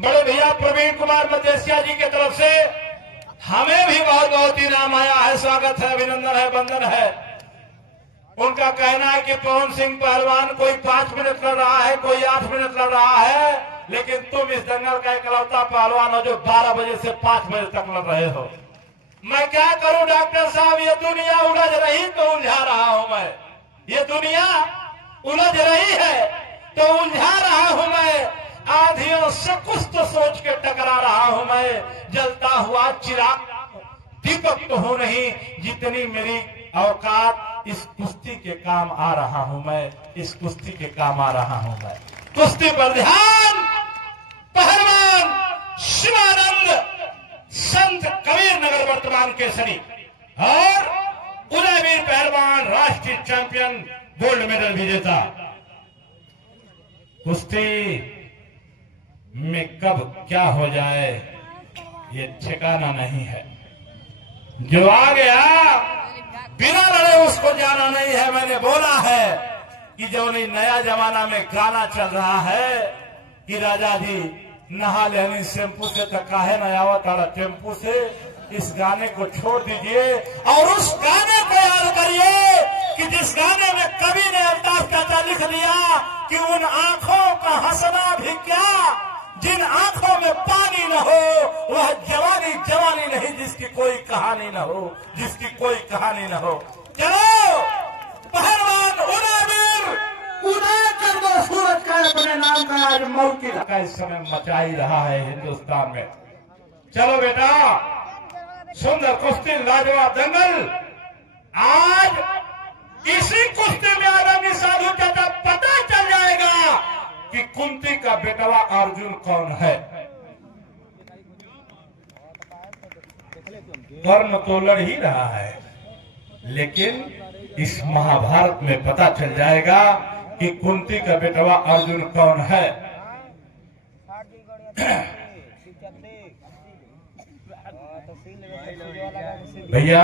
बड़े भैया प्रवीण कुमार मदेशिया जी की तरफ से हमें भी बहुत बहुत इनाम आया है। स्वागत है, अभिनंदन है, वंदन है। उनका कहना है कि पवन सिंह पहलवान कोई 5 मिनट लड़ रहा है, कोई 8 मिनट लड़ रहा है, लेकिन तुम इस दंगल का इकलौता पहलवान हो जो 12 बजे से 5 बजे तक लड़ रहे हो। मैं क्या करूं डॉक्टर साहब, ये दुनिया उलझ रही तो उलझा रहा हूं मैं। ये दुनिया उलझ रही है तो उलझा रहा हूं मैं। आंधियों से कुछ तो सोच के टकरा रहा हूं मैं। जलता हुआ चिराग दीपक तो हो नहीं, जितनी मेरी औकात इस कुश्ती के काम आ रहा हूं मैं। इस कुश्ती के काम आ रहा हूं मैं। कुश्ती पर ध्यान। पहलवान शिवानंद संत कबीर नगर वर्तमान केसरी और उदयवीर पहलवान राष्ट्रीय चैंपियन गोल्ड मेडल विजेता। कुश्ती में कब क्या हो जाए ये ठिकाना नहीं है। जो आ गया बिना लड़े उसको जाना नहीं है। मैंने बोला है कि जो नहीं नया जमाना में गाना चल रहा है कि राजा जी नहा लेनी शैम्पू से तो काहे न आवत आड़ा टेम्पू से। इस गाने को छोड़ दीजिए और उस गाने को याद करिए कि जिस गाने में कवि ने अल्ताफ चाचा लिख दिया कि उन आंखों का हंसना भी क्या, जिन आंखों में पानी न हो वह जवानी जवानी नहीं, जिसकी कोई कहानी न हो, जिसकी कोई कहानी न हो। चलो पहलवान उदयवीर, उदय कर दो सूरज का अपने नाम का। आज मौत की धक्का इस समय मचाई रहा है हिंदुस्तान में। चलो बेटा, सुंदर कुश्ती, लाजवाब दंगल। आज इसी कुश्ती में आदरणीय साधु चाचा पता चल जाएगा कि कुंती का बेटवा अर्जुन कौन है। कर्म तो लड़ ही रहा है, लेकिन इस महाभारत में पता चल जाएगा कि कुंती का बेटवा अर्जुन कौन है। भैया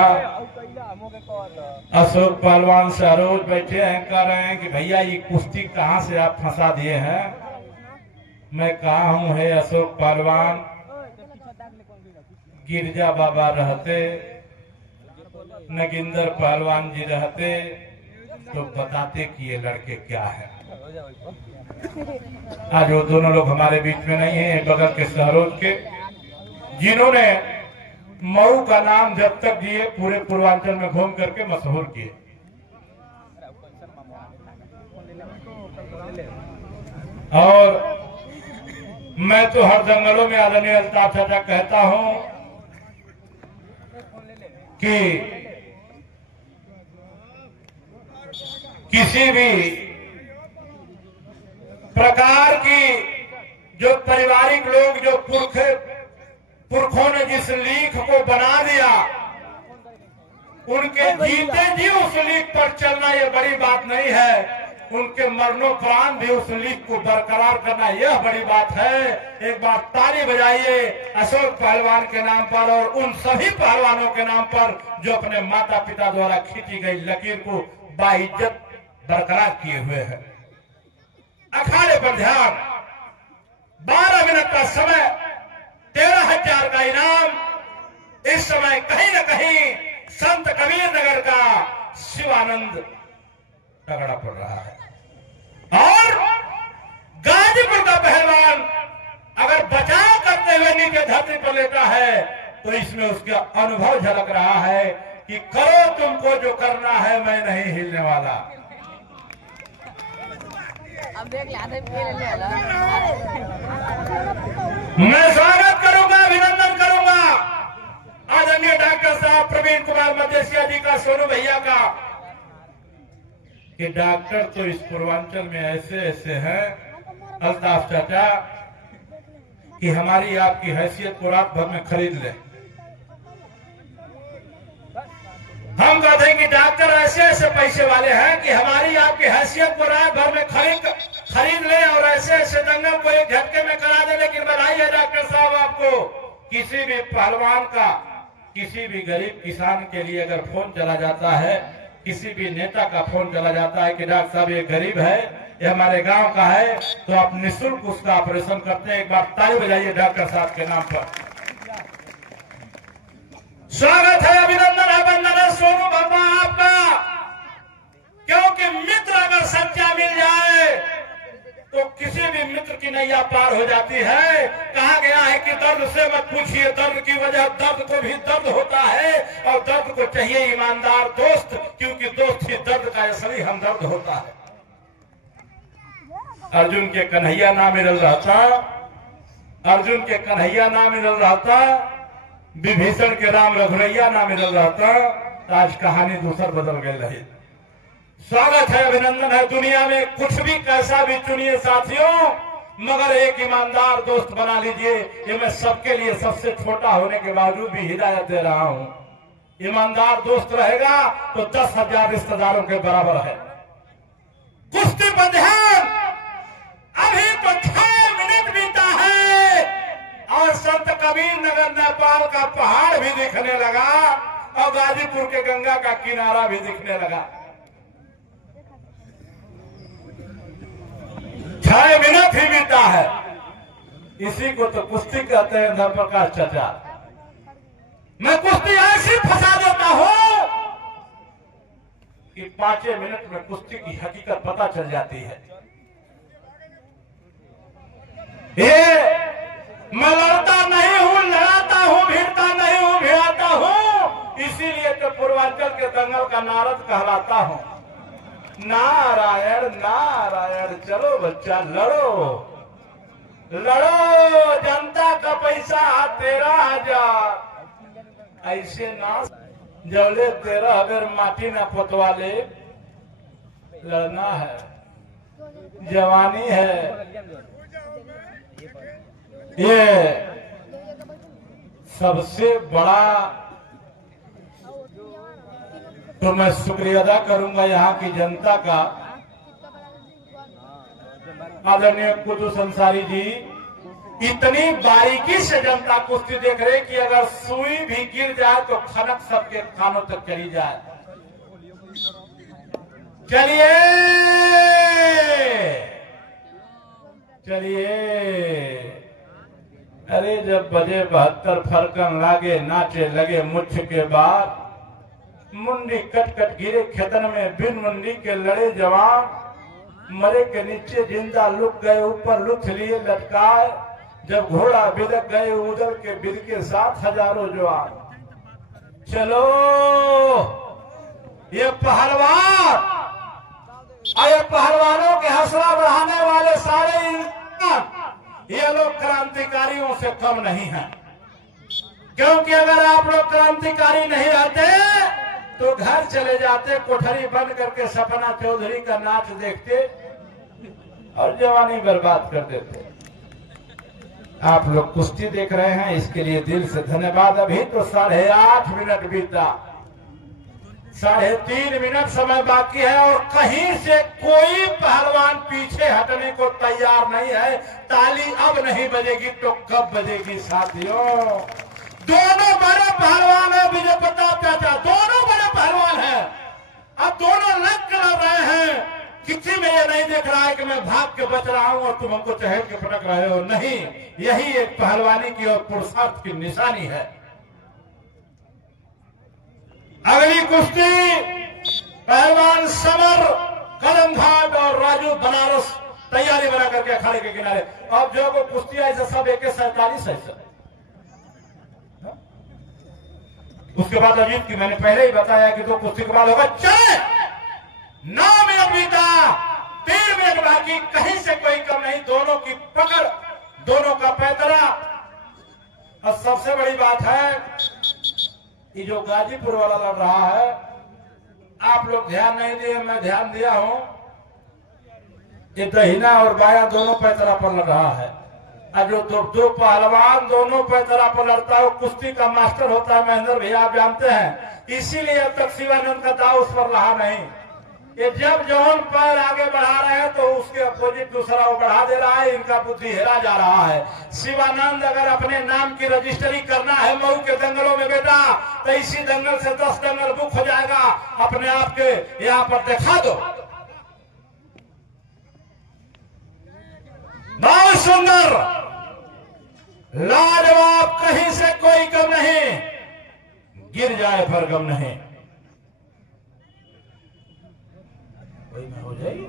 अशोक पहलवान सरोज बैठे हैं, कह रहे हैं कि भैया ये कुश्ती कहाँ से आप फंसा दिए हैं। मैं कहा हूँ है अशोक पहलवान, गिरजा बाबा रहते, नगिंदर पहलवान जी रहते तो बताते कि ये लड़के क्या है। आज वो दोनों लोग हमारे बीच में नहीं है, बगल के सरोज के, जिन्होंने मऊ का नाम जब तक जिए पूरे पूर्वांचल में घूम करके मशहूर किए। और मैं तो हर दंगलों में आदरणीय अल्ताफ चाचा कहता हूं कि किसी भी प्रकार की जो पारिवारिक लोग, जो पुरखों ने जिस लीक को बना दिया, उनके जीते जी उस लीक पर चलना ये बड़ी बात नहीं है। उनके मरणोपरांत भी उस लीक को बरकरार करना यह बड़ी बात है। एक बार ताली बजाइए अशोक पहलवान के नाम पर और उन सभी पहलवानों के नाम पर जो अपने माता पिता द्वारा खींची गई लकीर को बाइज्जत बरकरार किए हुए हैं। अखाड़े पर ध्यान। 12 मिनट का समय, 13,000 का इनाम। इस समय कहीं न कहीं संत कबीर नगर का शिवानंद तगड़ा पड़ रहा है और गाजीपुर का पहलवान अगर बचाव करते हुए नीचे धरती पर लेता है तो इसमें उसका अनुभव झलक रहा है कि करो तुमको जो करना है, मैं नहीं हिलने वाला। अब देख मैं स्वागत करूंगा, अभिनंदन करूंगा आदरणीय डॉक्टर साहब प्रवीण कुमार मदेशिया जी का, सोनू भैया का, कि डॉक्टर तो इस पूर्वांचल में ऐसे ऐसे हैं अल्ताफ चाचा कि हमारी आपकी हैसियत को रात भर में खरीद ले। हम कहते हैं कि डॉक्टर ऐसे ऐसे पैसे वाले हैं कि हमारी आपकी हैसियत को रात भर में खरीद ले और ऐसे ऐसे दंगल को एक झटके में करा दे। लेकिन बधाई है डॉक्टर साहब आपको, किसी भी पहलवान का, किसी भी गरीब किसान के लिए अगर फोन चला जाता है किसी भी नेता का फोन चला जाता है कि डॉक्टर साहब ये गरीब है, ये हमारे गांव का है, तो आप निःशुल्क उसका ऑपरेशन करते हैं। एक बार ताली बजाइए डॉक्टर साहब के नाम पर। स्वागत है, अभिनंदन है, वंदन है सोनू बाबा आपका। क्योंकि मित्र अगर सच्चा मिल जाए तो किसी भी मित्र की नैया पार हो जाती है। कहा गया है कि दर्द से मत पूछिए, दर्द की वजह, दर्द को भी दर्द होता है और दर्द को चाहिए ईमानदार दोस्त, क्योंकि दोस्त ही दर्द का असली हमदर्द होता है। अर्जुन के कन्हैया ना मिलल रहता, अर्जुन के कन्हैया ना मिलल रहता, विभीषण के राम रघुरैया ना मिलल रहता, तो आज कहानी दूसर बदल गई रही। स्वागत है, अभिनंदन है। दुनिया में कुछ भी कैसा भी चुनिए साथियों, मगर एक ईमानदार दोस्त बना लीजिए। ये मैं सबके लिए सबसे छोटा होने के बावजूद भी हिदायत दे रहा हूं। ईमानदार दोस्त रहेगा तो 10,000 रिश्तेदारों के बराबर है। कुश्ती पर ध्यान, अभी तो 6 मिनट बीता है और संत कबीर नगर नेपाल का पहाड़ भी दिखने लगा और गाजीपुर के गंगा का किनारा भी दिखने लगा। 6 मिनट ही बीता है। इसी को तो कुश्ती कहते हैं धर्म प्रकाश चाचा। मैं कुश्ती ऐसी फंसा देता हूं कि 5 मिनट में कुश्ती की हकीकत पता चल जाती है। ये मैं लड़ता नहीं हूं, लड़ाता हूं, भिड़ता नहीं हूं, भिड़ाता हूं। इसीलिए तो पूर्वांचल के दंगल का नारद कहलाता हूं। नारायण नारायण, चलो बच्चा लड़ो लड़ो, जनता का पैसा 13,000 ऐसे ना जवले 13 अगर माटी ना पोतवा ले। लड़ना है, जवानी है। ये सबसे बड़ा तो मैं शुक्रिया अदा करूंगा यहाँ की जनता का। आदरणीय कुद्दूस अंसारी जी इतनी बारीकी से जनता कुश्ती देख रहे कि अगर सुई भी गिर जाए तो खनक सबके कानों तक चली जाए। चलिए चलिए, अरे जब बजे 72 फरकन लागे, नाचे लगे मुच्छ के बाद, मुंडी कट कट गिरे खेतन में, बिन मुंडी के लड़े जवान, मरे के नीचे जिंदा लुक गए, ऊपर लुथ लिए लटकाए। जब घोड़ा बिदक गए उदल के बिद के साथ हजारों जवान। चलो ये पहलवान और ये पहलवानों के हौसला बढ़ाने वाले सारे इंसान, ये लोग क्रांतिकारियों से कम नहीं हैं। क्योंकि अगर आप लोग क्रांतिकारी नहीं रहते तो घर चले जाते, कोठरी बंद करके सपना चौधरी का नाच देखते और जवानी बर्बाद कर देते। आप लोग कुश्ती देख रहे हैं, इसके लिए दिल से धन्यवाद। अभी तो 8.5 मिनट बीता, 3.5 मिनट समय बाकी है और कहीं से कोई पहलवान पीछे हटने को तैयार नहीं है। ताली अब नहीं बजेगी तो कब बजेगी साथियों? दोनों बड़े पहलवान है, विजय प्रताप चाचा दोनों बड़े पहलवान हैं। अब दोनों लग कर लड़ रहे हैं। किसी में ये नहीं देख रहा है कि मैं भाग के बच रहा हूं और तुम हमको चहल के पटक रहे हो। नहीं, यही एक पहलवानी की और पुरुषार्थ की निशानी है। अगली कुश्ती पहलवान समर कदमघाट और राजू बनारस तैयारी बना करके अखाड़े के किनारे। अब जो को कुश्ती ऐसा सब AK-47 है। उसके बाद अजीत की मैंने पहले ही बताया कि 2 कुश्ती के बाद होगा 9 मिनट बीता, 3 मिनट बाकी, कहीं से कोई कम नहीं। दोनों की पकड़, दोनों का पैतरा। और सबसे बड़ी बात है कि जो गाजीपुर वाला लड़ रहा है, आप लोग ध्यान नहीं दिए, मैं ध्यान दिया हूं। ये दहिना और बायां दोनों पैतरा पर लड़ रहा है। जो दो पहलवान दोनों पैतरा पर लड़ता है वो कुश्ती का मास्टर होता है। महेंद्र भैया आप जानते हैं, इसीलिए अब तक शिवानंद का दाव उस पर रहा नहीं। ये जब जौन पैर आगे बढ़ा रहे हैं तो उसके अपोजिट दूसरा वो बढ़ा दे रहा है, इनका बुद्धि हेरा जा रहा है। शिवानंद अगर अपने नाम की रजिस्ट्री करना है मऊ के दंगलों में बेटा, तो इसी दंगल से 10 दंगल बुक हो जाएगा। अपने आप के यहाँ पर दिखा दो। बहुत सुंदर, लाजवाब, कहीं से कोई कम नहीं, गिर जाए पर गम नहीं। कोई में हो जाएगी।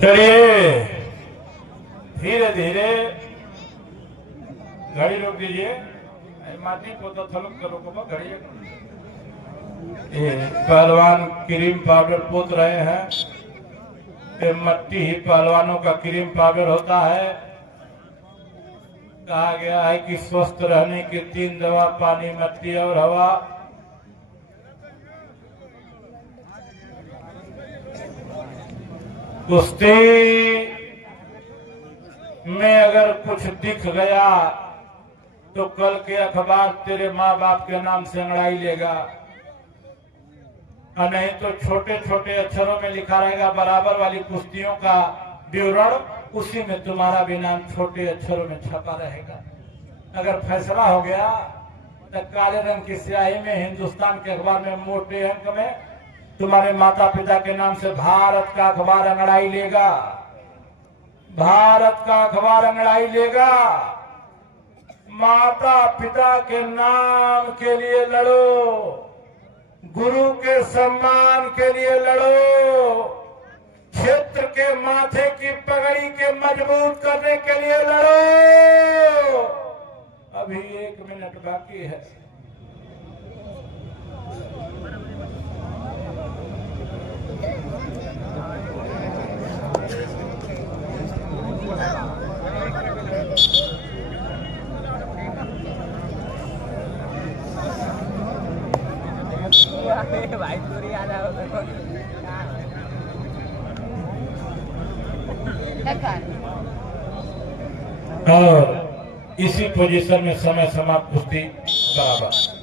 चलिए धीरे धीरे गाड़ी रोक दीजिए। माटी को तो थलक करो को घड़ी। पहलवान क्रीम पाउडर पोत रहे हैं। ये मट्टी ही पहलवानों का क्रीम पाउडर होता है। कहा गया है कि स्वस्थ रहने की 3 दवा, पानी, मट्टी और हवा। कुश्ती में अगर कुछ दिख गया तो कल के अखबार तेरे माँ बाप के नाम से अंगड़ाई लेगा, और नहीं तो छोटे छोटे अक्षरों में लिखा रहेगा बराबर वाली कुश्तियों का विवरण, उसी में तुम्हारा भी नाम छोटे अक्षरों में छपा रहेगा। अगर फैसला हो गया तो काले रंग की स्याही में हिंदुस्तान के अखबार में मोटे अंक में तुम्हारे माता पिता के नाम से भारत का अखबार अंगड़ाई लेगा। भारत का अखबार अंगड़ाई लेगा। माता पिता के नाम के लिए लड़ो, गुरु के सम्मान के लिए लड़ो, क्षेत्र के माथे की पगड़ी के मजबूत करने के लिए लड़ो। अभी 1 मिनट बाकी है। और इसी पोजीशन में समय समाप्त कुश्ती बराबर।